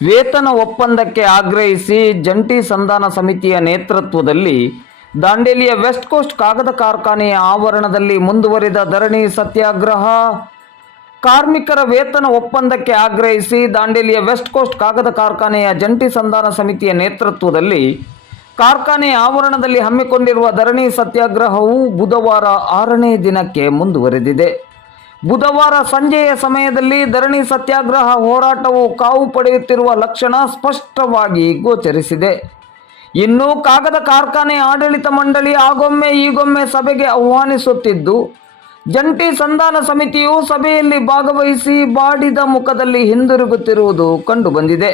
ವೇತನ ಒಪ್ಪಂದಕ್ಕೆ ಆಗ್ರಹಿಸಿ ಜಂಟಿ ಸಂಧಾನ ಸಮಿತಿಯ ನೇತೃತ್ವದಲ್ಲಿ ದಾಂಡೇಲಿಯ ವೆಸ್ಟ್ ಕೋಸ್ಟ್ ಕಾಗದ ಕಾರ್ಖಾನೆಯ ಆವರಣದಲ್ಲಿ ಮುಂದುವರಿದ ಧರಣಿ ಸತ್ಯಾಗ್ರಹ. ಕಾರ್ಮಿಕರ ವೇತನ ಒಪ್ಪಂದಕ್ಕೆ ಆಗ್ರಹಿಸಿ ದಾಂಡೇಲಿಯ ವೆಸ್ಟ್ ಕೋಸ್ಟ್ ಕಾಗದ ಕಾರ್ಖಾನೆಯ ಜಂಟಿ ಸಂಧಾನ ಸಮಿತಿಯ ನೇತೃತ್ವದಲ್ಲಿ ಕಾರ್ಖಾನೆಯ ಆವರಣದಲ್ಲಿ ಹಮ್ಮಿಕೊಂಡಿರುವ ಧರಣಿ ಸತ್ಯಾಗ್ರಹವು ಬುಧವಾರ ಆರನೇ ದಿನಕ್ಕೆ ಮುಂದುವರೆದಿದೆ. ಬುಧವಾರ ಸಂಜೆಯ ಸಮಯದಲ್ಲಿ ಧರಣಿ ಸತ್ಯಾಗ್ರಹ ಹೋರಾಟವು ಕಾವು ಪಡೆಯುತ್ತಿರುವ ಲಕ್ಷಣ ಸ್ಪಷ್ಟವಾಗಿ ಗೋಚರಿಸಿದೆ. ಇನ್ನು ಕಾಗದ ಕಾರ್ಖಾನೆ ಆಡಳಿತ ಮಂಡಳಿ ಆಗೊಮ್ಮೆ ಈಗೊಮ್ಮೆ ಸಭೆಗೆ ಆಹ್ವಾನಿಸುತ್ತಿದ್ದು, ಜಂಟಿ ಸಂಧಾನ ಸಮಿತಿಯು ಸಭೆಯಲ್ಲಿ ಭಾಗವಹಿಸಿ ಬಾಡಿದ ಮುಖದಲ್ಲಿ ಹಿಂದಿರುಗುತ್ತಿರುವುದು ಕಂಡುಬಂದಿದೆ.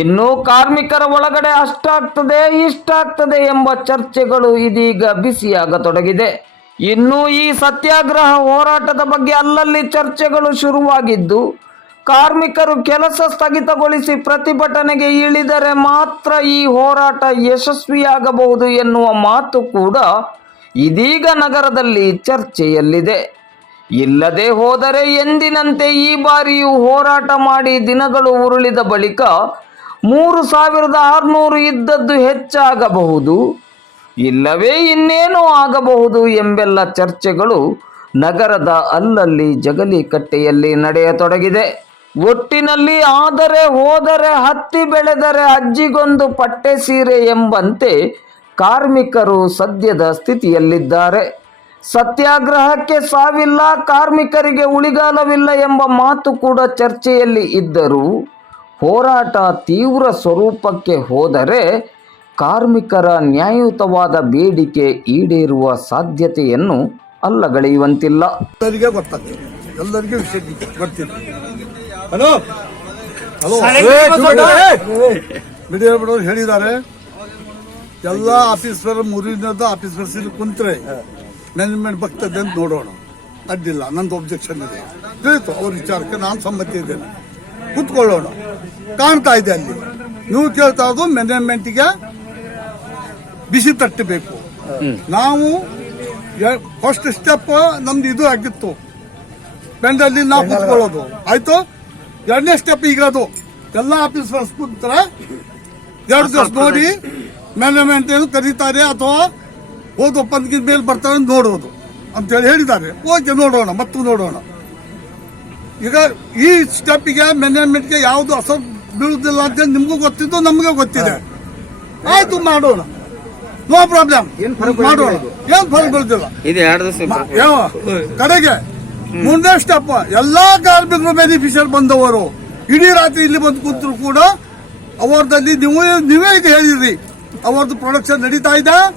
ಇನ್ನು ಕಾರ್ಮಿಕರ ಒಳಗಡೆ ಅಷ್ಟಾಗ್ತದೆ ಇಷ್ಟಾಗ್ತದೆ ಎಂಬ ಚರ್ಚೆಗಳು ಇದೀಗ ಬಿಸಿಯಾಗತೊಡಗಿದೆ. ಇನ್ನು ಈ ಸತ್ಯಾಗ್ರಹ ಹೋರಾಟದ ಬಗ್ಗೆ ಅಲ್ಲಲ್ಲಿ ಚರ್ಚೆಗಳು ಶುರುವಾಗಿದ್ದು, ಕಾರ್ಮಿಕರು ಕೆಲಸ ಸ್ಥಗಿತಗೊಳಿಸಿ ಪ್ರತಿಭಟನೆಗೆ ಇಳಿದರೆ ಮಾತ್ರ ಈ ಹೋರಾಟ ಯಶಸ್ವಿಯಾಗಬಹುದು ಎನ್ನುವ ಮಾತು ಕೂಡ ಇದೀಗ ನಗರದಲ್ಲಿ ಚರ್ಚೆಯಲ್ಲಿದೆ. ಇಲ್ಲದೆ ಹೋದರೆ ಎಂದಿನಂತೆ ಈ ಬಾರಿಯೂ ಹೋರಾಟ ಮಾಡಿ ದಿನಗಳು ಉರುಳಿದ ಬಳಿಕ ಮೂರು ಸಾವಿರದ ಆರುನೂರು ಇದ್ದದ್ದು ಹೆಚ್ಚಾಗಬಹುದು. ಇಲ್ಲವೇ ಇನ್ನೇನು ಆಗಬಹುದು ಎಂಬೆಲ್ಲ ಚರ್ಚೆಗಳು ನಗರದ ಅಲ್ಲಲ್ಲಿ ಜಗಲಿ ಕಟ್ಟೆಯಲ್ಲಿ ನಡೆಯತೊಡಗಿದೆ. ಒಟ್ಟಿನಲ್ಲಿ ಆದರೆ ಹೋದರೆ ಹತ್ತಿ ಬೆಳೆದರೆ ಅಜ್ಜಿಗೊಂದು ಪಟ್ಟೆ ಸೀರೆ ಎಂಬಂತೆ ಕಾರ್ಮಿಕರು ಸದ್ಯದ ಸ್ಥಿತಿಯಲ್ಲಿದ್ದಾರೆ. ಸತ್ಯಾಗ್ರಹಕ್ಕೆ ಸಾವಿಲ್ಲ, ಕಾರ್ಮಿಕರಿಗೆ ಉಳಿಗಾಲವಿಲ್ಲ ಎಂಬ ಮಾತು ಕೂಡ ಚರ್ಚೆಯಲ್ಲಿ ಇದ್ದರೂ ಹೋರಾಟ ತೀವ್ರ ಸ್ವರೂಪಕ್ಕೆ ಹೋದರೆ ಕಾರ್ಮಿಕರ ನ್ಯಾಯಯುತವಾದ ಬೇಡಿಕೆ ಈಡೇರುವ ಸಾಧ್ಯತೆಯನ್ನು ಅಲ್ಲಗಳೆಯುವಂತಿಲ್ಲ. ಎಲ್ಲರಿಗೆ ಗೊತ್ತದೆ ಎಲ್ಲರಿಗೂ ವಿಷಯ ಗೊತ್ತಿದೆ ಹಲೋ? ಹಲೋ? ಮೀಡಿಯಾ ಬಿಡೋರು ಹೇಳಿದ್ದಾರೆ ಎಲ್ಲ ಆಫೀಸರ್ ಮುರಿದ ಆಫೀಸರ್ ಸೀರೆ ಕುಂತ್ರೆ ಮ್ಯಾನೇಜ್ಮೆಂಟ್ ಬಗ್ತದೆ ಅಂತ ನೋಡೋಣ. ಅಡ್ಡಿಲ್ಲ ನಂದು ಒಬ್ಜೆಕ್ಷನ್ ಇದೆ. ತಿಳಿತು ಅವ್ರ ವಿಚಾರಕ್ಕೆ ನಾನು ಸಮ್ಮತಿ ಇದ್ದೇನೆ. ಕುತ್ಕೊಳ್ಳೋಣ. ಕಾಣ್ತಾ ಇದೆ ಅಲ್ಲಿ. ನೀವು ಕೇಳ್ತಾ ಇರೋದು ಮ್ಯಾನೇಜ್ಮೆಂಟ್ಗೆ ಬಿಸಿ ತಟ್ಟಬೇಕು. ನಾವು ಫಸ್ಟ್ ಸ್ಟೆಪ್ ನಮ್ದು ಇದು ಆಗಿತ್ತು. ಬೆಂಡಲ್ಲಿ ನಾವು ಕುತ್ಕೊಳ್ಳೋದು. ಆಯ್ತು? ಎರಡನೇ ಸ್ಟೆಪ್ ಈಗ ಅದು. ಎಲ್ಲ ಆಫೀಸರ್ಸ್ ಕೂತ್ರೆ ಎರಡು ದಿವಸ ನೋಡಿ ಮ್ಯಾನೇಜ್ಮೆಂಟ್ ಏನು ಕರೀತಾರೆ ಅಥವಾ ಹೋದ ಒಪ್ಪಂದಕ್ಕಿಂತ ಮೇಲೆ ಬರ್ತಾರೆ ಅಂತ ನೋಡೋದು. ಅಂತೇಳಿ ಹೇಳಿದ್ದಾರೆ. ಓಕೆ ನೋಡೋಣ. ಮತ್ತು ನೋಡೋಣ. ಈಗ ಈ ಸ್ಟೆಪ್ಗೆ ಮ್ಯಾನೇಜ್ಮೆಂಟ್ಗೆ ಯಾವುದು ಅಸರ್ ಬೀಳುವುದಿಲ್ಲ ಅಂತ ನಿಮಗೂ ಗೊತ್ತಿದ್ದು ನಮಗೂ ಗೊತ್ತಿದೆ. ಆಯ್ತು ಮಾಡೋಣ. ನೋ ಪ್ರಾಬ್ಲಮ್ ಮಾಡೋಣ. ಏನ್ ಫಲ ಬೀಳ್ತಿಲ್ಲ ಇದು ಎರಡು ದಿವಸ? ಕಡೆಗೆ. ಮುಂದೆ ಸ್ಟೆಪ್ ಎಲ್ಲಾ ಕಾರ್ಮಿಕರು ಬೆನಿಫಿಷಿಯರ್ ಬಂದವರು. ಇಡೀ ರಾತ್ರಿ ಇಲ್ಲಿ ಬಂದು ಕೂತರು ಕೂಡ ಅವರದಲ್ಲಿ ನೀವು ನೀವೇ ಇದು ಹೇಳಿದ್ರಿ. ಅವರದ್ದು ಪ್ರೊಡಕ್ಷನ್ ನಡೀತಾ ಇದೆ.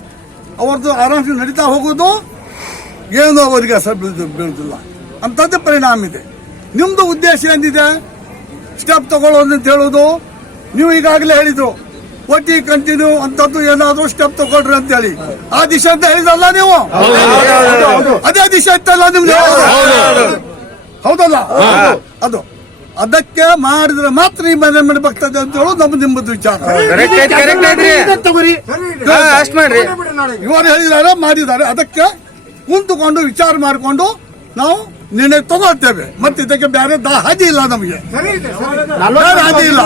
ಅವ್ರದ್ದು ಆರಾಮ್ಸೆ ನಡೀತಾ ಹೋಗೋದು. ಏನು ಅವರಿಗೆ ಅಸರ್ ಬೀಳುದು- ಬೀಳುದಿಲ್ಲ. ಅಂತದ್ದೇ ಪರಿಣಾಮ ಇದೆ. ನಿಮ್ದು ಉದ್ದೇಶ ಏನಿದೆ? ಸ್ಟೆಪ್ ತಗೊಳ್ಳೋದು ಅಂತ ಹೇಳೋದು. ನೀವು ಈಗಾಗಲೇ ಹೇಳಿದ್ರು. ಒಟ್ಟಿ ಕಂಟಿನ್ಯೂ ಅಂತದ್ದು ಏನಾದ್ರು ಸ್ಟೆಪ್ ತಗೊಳ್ರಿ ಅಂತ ಹೇಳಿ ಆ ದಿಶ ಅಂತ ಹೇಳಿದಲ್ಲ ನೀವು? ಅದೇ ದಿಶ ಇತ್ತಲ್ಲ ನಿಮ್ಗೆ ಹೌದಲ್ಲ? ಅದು. ಅದಕ್ಕೆ ಮಾಡಿದ್ರೆ ಮಾತ್ರ ಈ ಮನೆ ಮನೆ ಬರ್ತದೆ ಅಂತ ಹೇಳೋದು ನಮ್ಮ ನಿಮ್ಮದು ವಿಚಾರ. ಇವರು ಹೇಳಿದ್ದಾರೆ ಮಾಡಿದ್ದಾರೆ. ಅದಕ್ಕೆ ಕುಂತುಕೊಂಡು ವಿಚಾರ ಮಾಡಿಕೊಂಡು ನಾವು ನಿರ್ಣಯ ತಗೋತೇವೆ. ಮತ್ತೆ ಇದಕ್ಕೆ ಬೇರೆ ಹಾದಿ ಇಲ್ಲ ನಮಗೆ. ಹಾದಿ ಇಲ್ಲ.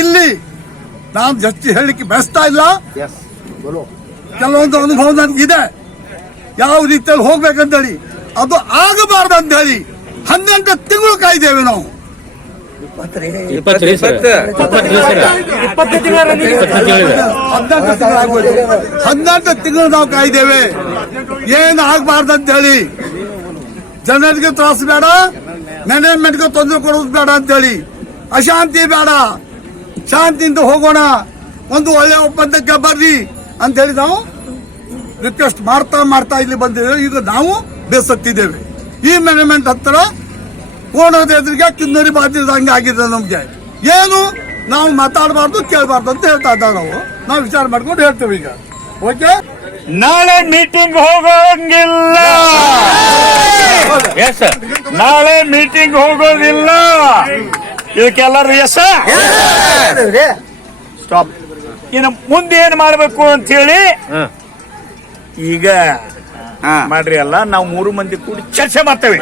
ಇಲ್ಲಿ ನಾವು ಜಸ್ಟ್ ಹೇಳಲಿಕ್ಕೆ ಬಯಸ್ತಾ ಇಲ್ಲ ಕೆಲವೊಂದು ಅನುಭವ ನನಗಿದೆ. ಯಾವ ರೀತಿಯಲ್ಲಿ ಹೋಗ್ಬೇಕಂತೇಳಿ. ಅದು ಆಗಬಾರ್ದು ಅಂತ ಹೇಳಿ ಹನ್ನೆರಡು ತಿಂಗಳು ಕಾಯ್ದೇವೆ ನಾವು. ತಿಂಗಳ ಹದಿನೆಂಟು ತಿಂಗಳು ನಾವು ಕಾಯ್ದೇವೆ. ಏನು ಆಗ್ಬಾರ್ದು ಅಂತ ಹೇಳಿ ಜನರಿಗೆ ತ್ರಾಸ ಬೇಡ. ಮ್ಯಾನೇಜ್ಮೆಂಟ್ಗೆ ತೊಂದರೆ ಕೊಡೋದು ಬೇಡ ಅಂತ ಹೇಳಿ ಅಶಾಂತಿ ಬೇಡ. ಶಾಂತಿಯಿಂದ ಹೋಗೋಣ. ಒಂದು ಒಳ್ಳೆ ಒಪ್ಪಂದಕ್ಕೆ ಬರ್ರಿ ಅಂತ ಹೇಳಿ ನಾವು ರಿಕ್ವೆಸ್ಟ್ ಮಾಡ್ತಾ ಮಾಡ್ತಾ ಇಲ್ಲಿ ಬಂದಿದ್ದೇವೆ. ಈಗ ನಾವು ಬೇಸತ್ತಿದ್ದೇವೆ. ಈ ಮ್ಯಾನೇಜ್ಮೆಂಟ್ ಹತ್ತಿರ ಎದುರಿಗೆ ಕಿನ್ನೂರಿ ಬಾಧಿಸಿದಂಗೆ ಆಗಿದೆ ನಮ್ಗೆ. ಏನು? ನಾವು ಮಾತಾಡಬಾರ್ದು ಕೇಳಬಾರ್ದು ಅಂತ ಹೇಳ್ತಾ ಇದ್ದಾವೆ ನಾವು. ನಾವು ವಿಚಾರ ಮಾಡ್ಕೊಂಡು ಹೇಳ್ತೇವೆ ಈಗ. ಓಕೆ ನಾಳೆ ಮೀಟಿಂಗ್ ಹೋಗೋಂಗಿಲ್ಲ. ಎಸ್ ನಾಳೆ ಮೀಟಿಂಗ್ ಹೋಗೋದಿಲ್ಲ. ಇದಕ್ಕೆಲ್ಲರೂ ಎಸ್ ಸ್ಟಾಪ್ ಇನ್ನು ಮುಂದೆ ಏನ್ ಮಾಡ್ಬೇಕು ಅಂತ ಹೇಳಿ ಈಗ ಮಾಡ್ರಿ ಅಲ್ಲ ನಾವು ಮೂರು ಮಂದಿ ಕೂಡಿ ಚರ್ಚೆ ಮಾಡ್ತೇವೆ.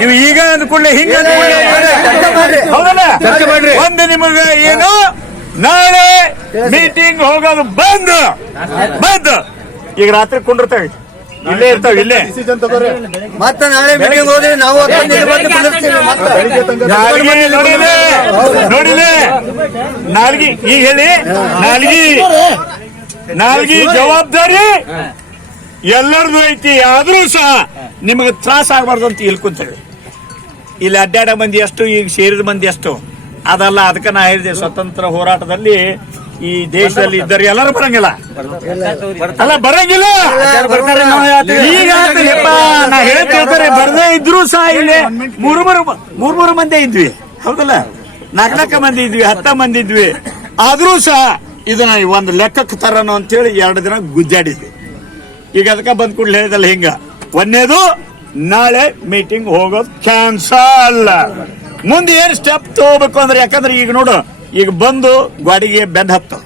ನೀವು ಈಗ ಅಂದ್ಕೊಳ್ಳಿ ಹಿಂಗ ಅಂದ್ಕೊಳ್ಳಿ. ಚರ್ಚೆ ಮಾಡ್ರಿ. ಹೌದಲ್ಲ? ಚರ್ಚೆ ಮಾಡ್ರಿ. ಒಂದು ನಿಮಗೆ ಏನು? ನಾಳೆ ಮೀಟಿಂಗ್ ಹೋಗೋದು ಬಂದ್. ಬಂದ್. ಈಗ ರಾತ್ರಿ ಕುಂಡಿರ್ತೇವೆ. ಇಲ್ಲೇ ಇರ್ತಾವ ಇಲ್ಲೇ. ಮತ್ತೆ ನಾಳೆ ಮೀಟಿಂಗ್ ಹೋದ್ರೆ ನಾವು ನೋಡಿದೆ ನೋಡಿಲೆ ನಾಲ್ಗಿ ಈಗ ಹೇಳಿ. ನಾಲ್ಗಿ. ನಾಲ್ಗಿ ಜವಾಬ್ದಾರಿ. ಎಲ್ಲರದು ಐತಿ, ಆದ್ರೂ ಸಹ ನಿಮಗೆ ತ್ರಾಸ ಆಗಬಾರ್ದು ಅಂತ ಇಲ್ಲಿ ಕುಂತೇವೆ ಇಲ್ಲಿ ಅಡ್ಡಾಡ ಮಂದಿ ಎಷ್ಟು ಈಗ ಸೇರಿದ ಮಂದಿ ಎಷ್ಟು? ಅದಲ್ಲ, ಅದಕ್ಕೆ ನಾ ಹೇಳಿದೆ, ಸ್ವತಂತ್ರ ಹೋರಾಟದಲ್ಲಿ ಈ ದೇಶದಲ್ಲಿ ಇದ್ದರು ಎಲ್ಲರೂ ಬರಂಗಿಲ್ಲ. ಅಲ್ಲ, ಬರಂಗಿಲ್ಲ! ಈಗ ನಾ ಹೇಳ್ತಿರ್ತಾರೆ ಬರದೇ ಇದ್ರು ಸಹ ಇಲ್ಲಿ ಮೂರು ಮೂರು ಮಂದಿ ಇದ್ವಿ. ಹೌದಲ್ಲ? ನಾಲ್ಕು ಮಂದಿ ಇದ್ವಿ, ಹತ್ತ ಮಂದಿ ಇದ್ವಿ. ಆದ್ರೂ ಸಹ ಇದನ್ನ ಒಂದು ಲೆಕ್ಕಕ್ಕೆ ತರನು ಅಂತೇಳಿ ಎರಡು ದಿನ ಗುದ್ದಾಡಿದ್ವಿ ಈಗ ಅದಕ್ಕೆ ಬಂದ್ ಕೂಡಲೇ ಹೇಳಿದಲ್ಲ ಹಿಂಗ. ಒಂದೇದು ನಾಳೆ ಮೀಟಿಂಗ್ ಹೋಗೋದು ಕ್ಯಾನ್ಸಲ್ ಮುಂದೆ ಏನು ಸ್ಟೆಪ್ ತಗೋಬೇಕು ಅಂದ್ರೆ ಯಾಕಂದ್ರೆ ಈಗ ನೋಡು ಈಗ ಬಂದು ಗಾಡಿಗೆ ಬೆನ್ ಹತ್ತು.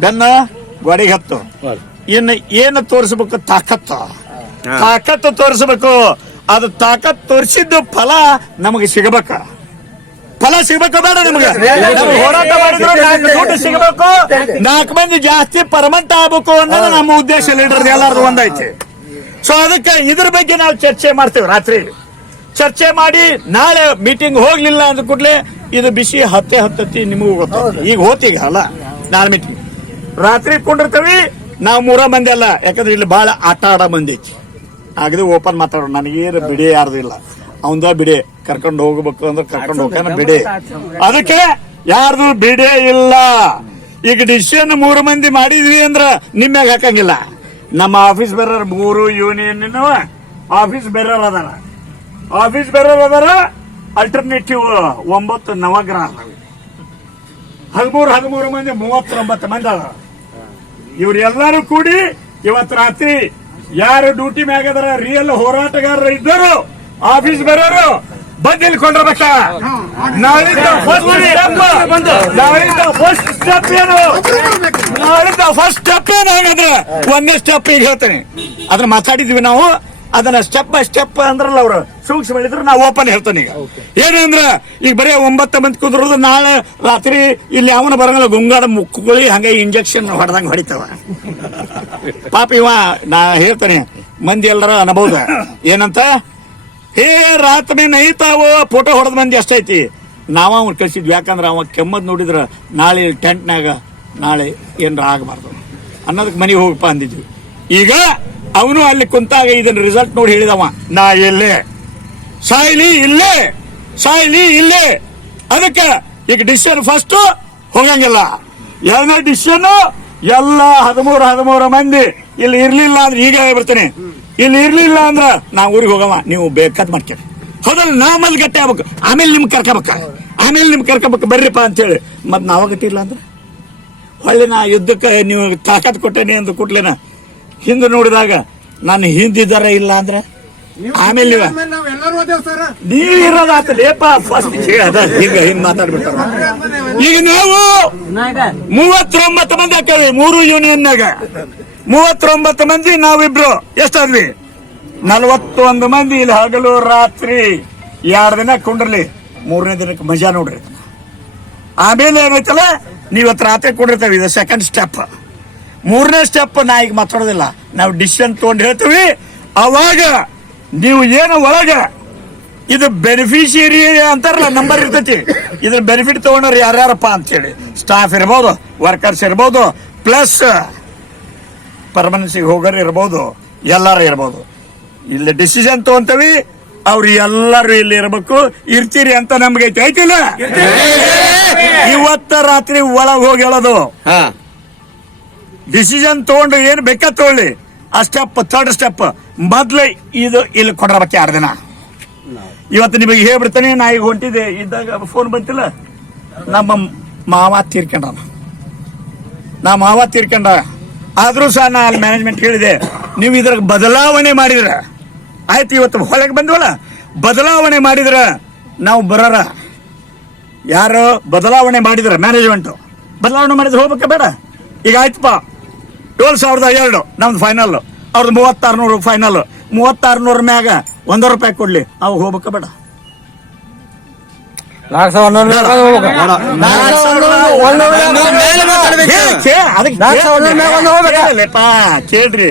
ಬೆನ್ನ ಗಾಡಿಗೆ ಹತ್ತು. ಇನ್ನು ಏನು ತೋರಿಸ್ಬೇಕು? ತಾಕತ್ತು. ತಾಕತ್ತು ತೋರಿಸ್ಬೇಕು. ಅದು ತಾಕತ್ ತೋರಿಸಿದ್ದು ಫಲ ನಮಗೆ ಸಿಗಬೇಕ. ಫಲ ಸಿಗಬೇಕು ಬೇಡ ನಿಮ್ಗೆ. ಹೋರಾಟ ಮಾಡಿದ್ರು ನಾಲ್ಕು ದುಡ್ಡು ಸಿಗಬೇಕು. ನಾಲ್ಕು ಮಂದಿ ಜಾಸ್ತಿ ಪರ್ಮಂಟ್ ಆಗ್ಬೇಕು ಅನ್ನೋದು ನಮ್ಮ ಉದ್ದೇಶ ಲೀಡರ್ ಎಲ್ಲಾರು ಒಂದೈತಿ. ಸೊ ಅದಕ್ಕೆ ಇದ್ರ ಬಗ್ಗೆ ನಾವು ಚರ್ಚೆ ಮಾಡ್ತೇವೆ ರಾತ್ರಿ. ಚರ್ಚೆ ಮಾಡಿ ನಾಳೆ ಮೀಟಿಂಗ್ ಹೋಗ್ಲಿಲ್ಲ ಅಂದ ಕೂಡಲೇ ಇದು ಬಿಸಿ ಹತ್ತೆ ಹತ್ತತ್ತಿ ನಿಮಗೂ ಗೊತ್ತ. ಈಗ ಹೋತೀಗ ಅಲ್ಲ? ನಾಳೆ ಮೀಟಿಂಗ್ ರಾತ್ರಿ ಕೊಂಡಿರ್ತೇವಿ ನಾವು ಮೂರ ಮಂದಿ ಅಲ್ಲ. ಯಾಕಂದ್ರೆ ಇಲ್ಲಿ ಬಹಳ ಆಟ ಆಡೋ ಮಂದಿ ಐತಿ. ಆಗದೆ ಓಪನ್ ಮಾತಾಡೋಣ. ನನಗೇನು ಬಿಡಿ ಯಾರ್ದು ಇಲ್ಲ. ಅವಂದ ಬಿಡಿ. ಕರ್ಕೊಂಡು ಹೋಗ್ಬೇಕು ಅಂದ್ರೆ ಕರ್ಕೊಂಡು ಹೋಗ ಬಿಡಿ. ಅದಕ್ಕೆ ಯಾರ್ದು ಬಿಡೇ ಇಲ್ಲ. ಈಗ ಡಿಸಿಷನ್ ಮೂರು ಮಂದಿ ಮಾಡಿದ್ವಿ ಅಂದ್ರ ನಿಮ್ಮ್ಯಾಗ ಹಾಕಂಗಿಲ್ಲ. ನಮ್ಮ ಆಫೀಸ್ ಬೇರರ್ ಮೂರು ಯೂನಿಯನ್ ಆಫೀಸ್ ಬೇರರ್ ಅದಾರ. ಆಫೀಸ್ ಬೇರರ್ ಅದಾರ ಅಲ್ಟರ್ನೇಟಿವ್ ಒಂಬತ್ತು ನವಗ್ರಹ ಹದಿಮೂರು ಹದಿಮೂರು ಮಂದಿ ಮೂವತ್ತೊಂಬತ್ತು ಮಂದಿ ಅದ ಇವ್ರೆಲ್ಲಾರು ಕೂಡಿ ಇವತ್ತು ರಾತ್ರಿ ಯಾರು ಡ್ಯೂಟಿ ಮ್ಯಾಗದಾರ ರಿಯಲ್ ಹೋರಾಟಗಾರರು ಇದ್ದರು ಆಫೀಸ್ ಬರೋರು ಬಂದು ಕೊಂಡ್ರಬೇಕ ನಾಳಿದ್ದ ನಾಳಿಂದ ಫಸ್ಟ್ ಸ್ಟೆಪ್ ಏನು? ನಾಳಿಂದ ಫಸ್ಟ್ ಸ್ಟೆಪ್ ಏನು ಹಾಗಾದ್ರೆ? ಒಂದೇ ಸ್ಟೆಪ್ ಈಗ ಹೇಳ್ತೇನೆ. ಅದನ್ನ ಮಾತಾಡಿದ್ವಿ ನಾವು. ಅದನ್ನ ಸ್ಟೆಪ್ ಬೈ ಸ್ಟೆಪ್ ಅಂದ್ರಲ್ಲ ಅವರು. ಸೂಕ್ಷ್ಮ ಹೇಳಿದ್ರು ನಾವು ಓಪನ್ ಹೇಳ್ತೇನೆ ಈಗ. ಏನಂದ್ರ, ಈಗ ಬರೀ ಒಂಬತ್ತ ಮಂದಿ ಕುದ್ರದ ನಾಳೆ ರಾತ್ರಿ ಇಲ್ಲಿ ಅವನು ಬರಂಗಿಲ್ಲ. ಗುಂಗಾಡ ಮುಕ್ಕುಳಿ ಹಂಗೆ ಇಂಜೆಕ್ಷನ್ ಹೊಡೆದಂಗ ಹೊಡಿತಾವ. ಪಾಪ ಇವ, ನಾ ಹೇಳ್ತೇನೆ, ಮಂದಿ ಎಲ್ಲರ ಅನ್ಬಹುದ ಏನಂತ? ಹೇ ರಾತ್ ಮೇ ನೈತಾವ ಫೋಟೋ ಹೊಡೆದ ಮಂದಿ ಅಷ್ಟೈತಿ. ನಾವ ಅವ್ನು ಕಳ್ಸಿದ್ವಿ. ಯಾಕಂದ್ರ ಅವ ಕೆಮ್ಮದ್ ನೋಡಿದ್ರ ನಾಳೆ ಟೆಂಟ್ನಾಗ ನಾಳೆ ಏನ್ರ ಆಗಬಾರ್ದು. ಅನ್ನೋದಕ್ಕೆ ಮನೆಗೆ ಹೋಗಪ್ಪ ಅಂದಿದ್ವಿ. ಈಗ ಅವನು ಅಲ್ಲಿ ಕುಂತಾಗ ಇದನ್ನ ರಿಸಲ್ಟ್ ನೋಡಿ ಹೇಳಿದವ. ನಾ ಇಲ್ಲೇ. ಸಾಯ್ಲಿ ಇಲ್ಲೇ. ಸಾಯ್ಲಿ ಇಲ್ಲೇ. ಅದಕ್ಕೆ ಈಗ ಡಿಸಿಷನ್ ಫಸ್ಟ್ ಹೋಗಂಗಿಲ್ಲ. ಎರಡನೇ ಡಿಸಿಷನ್ ಎಲ್ಲ ಹದಿಮೂರು ಹದಿಮೂರು ಮಂದಿ ಇಲ್ಲಿ ಇರ್ಲಿಲ್ಲ ಅಂದ್ರೆ ಈಗ ಹೇಳ್ಬಿಡ್ತೇನೆ ಇಲ್ಲಿ ಇರ್ಲಿಲ್ಲ ಅಂದ್ರ ನಾ ಊರಿಗೆ ಹೋಗವ ನೀವು ಬೇಕಾದ್ ಮಾಡ್ಕೇಳಿ ಹೌದಲ್ಲ ನಾ ಮೊದ್ಲು ಗಟ್ಟಿ ಆಗ್ಬೇಕು. ಆಮೇಲೆ ನಿಮ್ಗೆ ಕರ್ಕೋಬೇಕ? ಆಮೇಲೆ ನಿಮ್ಗೆ ಕರ್ಕೋಬೇಕು? ಬರ್ರಿಪ್ಪ ಅಂತೇಳಿ. ಮತ್ತೆ ನಾವ ಗಟ್ಟಿ ಇಲ್ಲ ಅಂದ್ರೆ? ಹೊಳ್ಳಿ ನಾ ಯುದ್ಧಕ್ಕೆ ನೀವು ತಾಕತ್ ಕೊಟ್ಟೇನೆ ಅಂತ ಕೊಟ್ಲೇನ ಹಿಂದೆ ನೋಡಿದಾಗ ನಾನು ಹಿಂದಿದ್ದಾರ ಇಲ್ಲ ಅಂದ್ರೆ? ಆಮೇಲೆ ನೀವು ನಾವ್ ನೀವು ಇರೋದಾತ ಲೇಪ ಫಸ್ಟ್ ಹಿಂಗ ಹಿಂಗ್ ಮಾತಾಡ್ಬಿಡ್ತಾರ ಈಗ ನಾವು ಮೂವತ್ತೊಂಬತ್ತು ಮಂದಿ ಹಾಕೇವಿ ಮೂರು ಯೂನಿಯನ್ನಾಗ ಮೂವತ್ತೊಂಬತ್ತು ಮಂದಿ ನಾವಿಬ್ರು. ಎಷ್ಟಾದ್ವಿ? ನಲವತ್ತೊಂದು ಮಂದಿ ಇಲ್ಲಿ ಹಗಲು ರಾತ್ರಿ. ಎರಡು ದಿನ ಕುಂಡ್ರಲಿ? ಮೂರನೇ ದಿನಕ್ಕೆ ಮಜಾ ನೋಡ್ರಿ. ಆಮೇಲೆ ಏನೈತಲ್ಲ ನೀವತ್ತು ರಾತ್ರಿ ಕೊಡಿರ್ತೇವೆ. ಇದು ಸೆಕೆಂಡ್ ಸ್ಟೆಪ್ ಮೂರನೇ ಸ್ಟೆಪ್ ನಾ ಈಗ ಮಾತಾಡೋದಿಲ್ಲ. ನಾವು ಡಿಸಿಷನ್ ತೊಗೊಂಡು ಹೇಳ್ತೀವಿ. ಅವಾಗ ನೀವು ಏನು ಒಳಗ, ಇದು ಬೆನಿಫಿಷಿಯರಿ ಅಂತಾರಲ್ಲ ನಂಬರ್ ಇರ್ತೈತಿ. ಇದ್ರ ಬೆನಿಫಿಟ್ ತಗೊಂಡ್ರೆ ಯಾರ್ಯಾರಪ್ಪ ಅಂತೇಳಿ. ಸ್ಟಾಫ್ ಇರ್ಬೋದು ವರ್ಕರ್ಸ್ ಇರ್ಬೋದು ಪ್ಲಸ್ ಪರ್ಮನೆನ್ಸಿಗೆ ಹೋಗೋರು ಇರ್ಬೋದು ಎಲ್ಲರೂ ಇರ್ಬೋದು. ಇಲ್ಲಿ ಡಿಸಿಷನ್ ತಗೊಂತೀವಿ ಅವ್ರು ಎಲ್ಲರೂ ಇಲ್ಲಿ ಇರ್ಬೇಕು. ಇರ್ತೀರಿ ಅಂತ ನಮ್ಗೆ ಐತಿ ಐತಿಲ್ಲ ಇವತ್ತ ರಾತ್ರಿ ಒಳಗೆ ಹೋಗಿ ಹೇಳೋದು. ಹಾ. ಡಿಸಿಷನ್ ತಗೊಂಡು ಏನು ಬೇಕಾ ತಗೊಳ್ಳಿ. ಆ ಸ್ಟೆಪ್ ಥರ್ಡ್ ಸ್ಟೆಪ್ ಮೊದ್ಲು ಇದು ಇಲ್ಲಿ ಕೊಡ್ರಬೇಕು ಎರಡು ದಿನ. ಇವತ್ತು ನಿಮಗೆ ಹೇಳ್ಬಿಡ್ತೇನೆ ನಾ ಈಗ ಹೊಂಟಿದ್ದೆ ಇದ್ದಾಗ ಫೋನ್ ಬಂತಿಲ್ಲ. ನಮ್ಮ ಮಾವ ತೀರ್ಕೊಂಡ ನಾ ಮಾವ ತೀರ್ಕೊಂಡ. ಆದ್ರೂ ಸಹ ನಾ ಅಲ್ಲಿ ಮ್ಯಾನೇಜ್ಮೆಂಟ್ ಹೇಳಿದೆ ನೀವು ಇದ್ರ ಬದಲಾವಣೆ ಮಾಡಿದ್ರ ಆಯ್ತು ಇವತ್ತು ಹೊಲಕ್ಕೆ ಬಂದ್ವಲ್ಲ ಬದಲಾವಣೆ ಮಾಡಿದ್ರ ನಾವು ಬರೋರ ಯಾರು ಬದಲಾವಣೆ ಮಾಡಿದ್ರ ಮ್ಯಾನೇಜ್ಮೆಂಟ್ ಬದಲಾವಣೆ ಮಾಡಿದ್ರೆ ಹೋಗ್ಬೇಕ ಬೇಡ. ಈಗ ಆಯ್ತಪ್ಪ ಏಳು ಸಾವಿರದ ಎರಡು ನಮ್ದು ಫೈನಲ್ ಅವ್ರದ್ದು ಮೂವತ್ತಾರ್ನೂರು ಫೈನಲ್ ಮೂವತ್ತಾರುನೂರ ಮ್ಯಾಗ ಒಂದ ರೂಪಾಯಿ ಕೊಡ್ಲಿ ಅವ್ ಹೋಗ್ಬೇಕ ಬೇಡ. ನಾಲ್ಕು ಸಾವಿರ ಕೇಳ್ರಿ.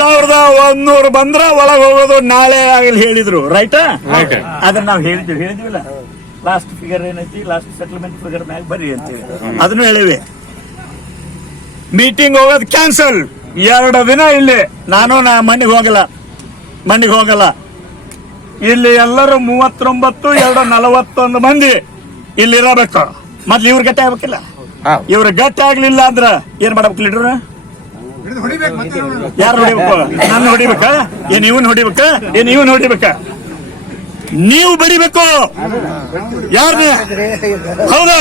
ಸಾವಿರದ ಒಂದ್ನೂರು ಬಂದ್ರ ಒಳಗ್ ಹೋಗೋದು ನಾಳೆ ಆಗಲಿ ಹೇಳಿದ್ರು. ರೈಟ್ ಅದನ್ನ ನಾವು ಹೇಳಿದ್ವಿ. ಹೇಳಿದ್ವಿಲ್ಲ? ಲಾಸ್ಟ್ ಫಿಗರ್ ಏನೈತಿ? ಲಾಸ್ಟ್ ಸೆಟಲ್ಮೆಂಟ್ ಫಿಗರ್ ಮ್ಯಾಗ ಬರ್ರಿ ಅಂತೇಳಿ ಅದನ್ನು ಹೇಳಿವಿ. ಮೀಟಿಂಗ್ ಹೋಗೋದು ಕ್ಯಾನ್ಸಲ್ ಎರಡು ದಿನ ಇಲ್ಲಿ. ನಾನು ನಾ ಮಣ್ಣಿಗೆ ಹೋಗಲ್ಲ. ಮಣ್ಣಿಗೆ ಹೋಗಲ್ಲ. ಇಲ್ಲಿ ಎಲ್ಲರೂ ಮೂವತ್ತೊಂಬತ್ತು ಎರಡು ನಲವತ್ತೊಂದು ಮಂದಿ ಇಲ್ಲಿ ಇರಬೇಕು ಮೊದ್ಲು ಇವ್ರ ಗಟ್ಟಿ ಆಗ್ಬೇಕಿಲ್ಲ. ಇವ್ರ ಗಟ್ಟಿ ಆಗ್ಲಿಲ್ಲ ಅಂದ್ರ ಏನ್ ಮಾಡ್ಬೇಕು ಲೀಡರ್? ಯಾರು ಹೊಡಿಬೇಕು? ನಾನು ಹೊಡಿಬೇಕ? ಏನ್ ಇವನ್ ಹೊಡಿಬೇಕ? ಏನ್ ಇವನ್ ಹೊಡಿಬೇಕ? ನೀವು ಬರಿಬೇಕು. ಯಾರನ್ನ ಹೌದಾ?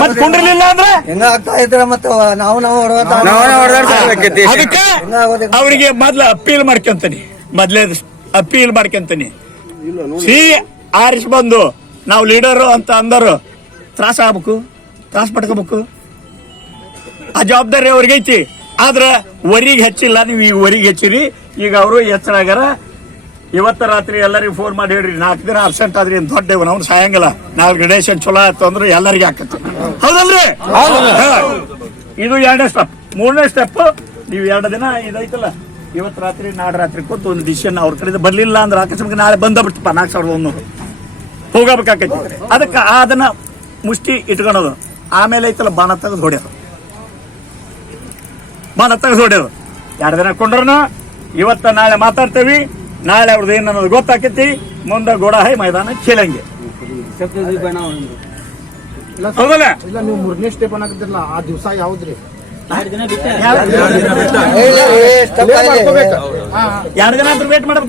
ಮತ್ ಕುಂಡ್ರಲಿಲ್ಲ ಅಂದ್ರೆ? ಆಗ್ತಾ ಇದ್ರ ಮತ್ತೆ ನಾವು ನಾವು. ಅದಕ್ಕೆ ಅವರಿಗೆ ಮೊದ್ಲ ಅಪೀಲ್ ಮಾಡ್ಕೊಂತೀನಿ. ಮೊದ್ಲೇ ಅಪೀಲ್ ಮಾಡ್ಕೊಂತೀನಿ. ಸಿ ಆರಿಸ್ ಬಂದು ನಾವು ಲೀಡರು ಅಂತ ಅಂದರು ತ್ರಾಸ ಆಗ್ಬೇಕು. ತ್ರಾಸ ಪಡ್ಕೋಬೇಕು. ಆ ಜವಾಬ್ದಾರಿ ಅವ್ರಿಗೆ ಐತಿ. ಆದ್ರೆ ವರಿಗೆ ಹೆಚ್ಚಿಲ್ಲ, ನೀವು ಈಗ ವರಿಗೆ ಹೆಚ್ಚಿರಿ. ಈಗ ಅವರು ಹೆಚ್ಚಳ ಇವತ್ತ ರಾತ್ರಿ ಎಲ್ಲರಿಗೂ ಫೋನ್ ಮಾಡಿ ಹೇಳ್ರಿ. ನಾಲ್ಕು ದಿನ ಅಬ್ಸೆಂಟ್ ಆದ್ರಿ ಏನು ದೊಡ್ಡ ಅವ್ನು ಸಾಯಂಗಿಲ್ಲ. ನಾಲ್ಕು ಗಣೇಶನ್ ಚಲೋ ಆಯ್ತು ಅಂದ್ರೆ ಎಲ್ಲರಿಗೆ ಹಾಕತ್ತೆ ಹೌದಲ್ರಿ. ಇದು ಎರಡನೇ ಸ್ಟೆಪ್ ಮೂರನೇ ಸ್ಟೆಪ್ ನೀವು ಎರಡು ದಿನ ಇದೈತಲ್ಲ. ಇವತ್ತು ರಾತ್ರಿ ನಾಡ ರಾತ್ರಿ ಕೂತು ಒಂದು ಡಿಸಿಷನ್ ಅವ್ರ ಕಡೆ ಬರ್ಲಿಲ್ಲ ಅಂದ್ರೆ ಆಕಸ್ಮಿಕ ನಾಳೆ ಬಂದ ಬಿಡ್ತಪ್ಪ ನಾಲ್ಕು ಸಾವಿರದ ಒಂದೂರು ಹೋಗಬೇಕಾಕೈತಿ. ಅದಕ್ಕೆ ಅದನ್ನ ಮುಷ್ಟಿ ಇಟ್ಕೊಳೋದು. ಆಮೇಲೆ ಐತಲ್ಲ ಬಾಣ ತೆಗೆದು ಹೊಡ್ಯಾರ. ಬಾಣ ತೆಗೆದು ಹೊಡ್ಯೋದು ಎರಡು ದಿನ ಕೊಂಡ್ರು ಇವತ್ತ ನಾಳೆ ಮಾತಾಡ್ತೇವಿ. ನಾಳೆ ಅವ್ರದ್ದು ಏನು ಅನ್ನೋದು ಗೊತ್ತಾಕೈತಿ. ಮುಂದೆ ಗೋಡ ಹೈ ಮೈದಾನ ಚೇಲಂಗೆ. ಹೌದಲ್ಲ? ಇಲ್ಲ ನೀವು ಮೂರನೇ ಸ್ಟೆಪ್ ಅನ್ನಕತ್ತಿರಲ್ಲ ಆ ದಿವಸ ಯಾವ್ದ್ರಿ? ಎರಡು ದಿನ ಅಂತ ವೇಟ್ ಮಾಡ್ಬೇಕು.